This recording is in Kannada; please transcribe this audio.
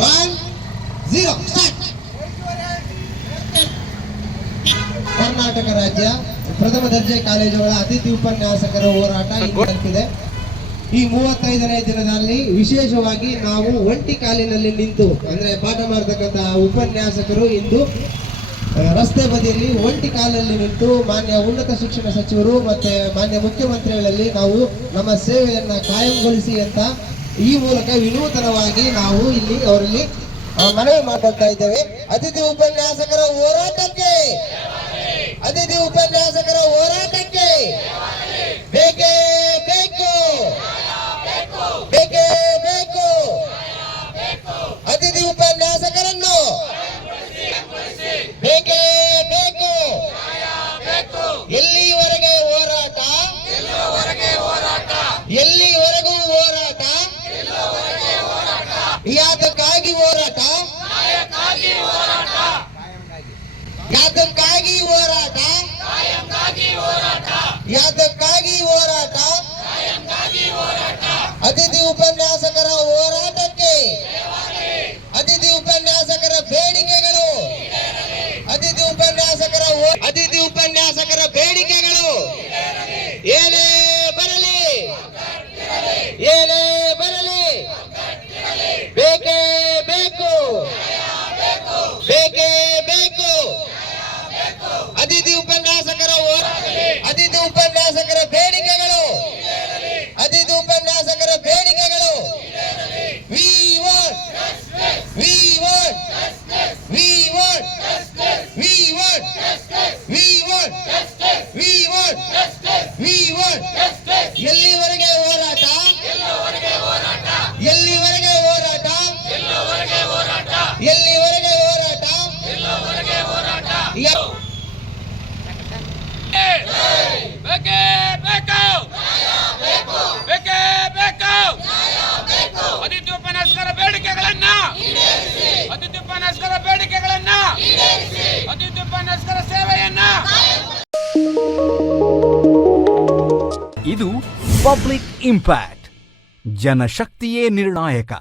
ಒನ್ ಝೀರೋ ಸ್ಟಾರ್ಟ್ ಕರ್ನಾಟಕ ರಾಜ್ಯ ಪ್ರಥಮ ದರ್ಜೆ ಕಾಲೇಜುಗಳ ಅತಿಥಿ ಉಪನ್ಯಾಸಕರ ಹೋರಾಟ ಇಂದು ತಲುಪಿದೆ ಈ ಮೂವತ್ತೈದನೇ ದಿನದಲ್ಲಿ ವಿಶೇಷವಾಗಿ ನಾವು ಒಂಟಿ ಕಾಲಿನಲ್ಲಿ ನಿಂತು ಅಂದ್ರೆ ಪಾಠ ಮಾಡತಕ್ಕಂತಹ ಉಪನ್ಯಾಸಕರು ಇಂದು ರಸ್ತೆ ಬದಿಯಲ್ಲಿ ಒಂಟಿ ಕಾಲಲ್ಲಿ ನಿಂತು ಮಾನ್ಯ ಉನ್ನತ ಶಿಕ್ಷಣ ಸಚಿವರು ಮತ್ತೆ ಮಾನ್ಯ ಮುಖ್ಯಮಂತ್ರಿಗಳಲ್ಲಿ ನಾವು ನಮ್ಮ ಸೇವೆಯನ್ನ ಕಾಯಂಗೊಳಿಸಿ ಅಂತ ಈ ಮೂಲಕ ವಿನೂತನವಾಗಿ ನಾವು ಇಲ್ಲಿ ಅವರಲ್ಲಿ ಮನವಿ ಮಾಡ್ಕೊಳ್ತಾ ಇದ್ದೇವೆ. ಅತಿಥಿ ಉಪನ್ಯಾಸಕರ ಹೋರಾಟಕ್ಕೆ ಅತಿಥಿ ಉಪನ್ಯಾಸಕರ ಹೋರಾಟಕ್ಕೆ ಬೇಕೇ ಬೇಕು ಬೇಕೇ ಬೇಕು ಅತಿಥಿ ಉಪನ್ಯಾಸಕರನ್ನು ಬೇಕೇ ಬೇಕು ಎಲ್ಲಿವರೆಗೆ ಹೋರಾಟ ಎಲ್ಲಿವರೆಗೂ ಹೋರಾಟ ಯಾತಕ್ಕಾಗಿ ಹೋರಾಟ? ಯಾತಕ್ಕಾಗಿ ಹೋರಾಟ? ಯಾತಕ್ಕಾಗಿ ಹೋರಾಟ? ಅತಿಥಿ ಉಪನ್ಯಾಸಕರ ಹೋರಾಟಕ್ಕೆ. ಅತಿಥಿ ಉಪನ್ಯಾಸಕರ ಬೇಡಿಕೆಗಳು. ಅತಿಥಿ ಉಪನ್ಯಾಸಕರ ಅತಿಥಿ ಉಪನ್ಯಾಸಕರ ಬೇಡಿಕೆಗಳು. ಏನೇ ಎಲ್ಲಿವರೆಗೆ ಹೋರಾಟ? ಯ- ಬೇಕೇ ಬೇಕು. ಬೇಕೇ ಬೇಕು. ಅತಿಥಿ ಉಪನ್ಯಾಸಕರ ಬೇಡಿಕೆಗಳನ್ನ ಅತಿಥಿ ಉಪನ್ಯಾಸಕರ ಬೇಡಿಕೆಗಳನ್ನ ಅತಿಥಿ ಉಪನ್ಯಾಸಕರ ಸೇವೆಯನ್ನ ಇದು ಪಬ್ಲಿಕ್ ಇಂಪ್ಯಾಕ್ಟ್ ಜನಶಕ್ತಿಯೇ ನಿರ್ಣಾಯಕ.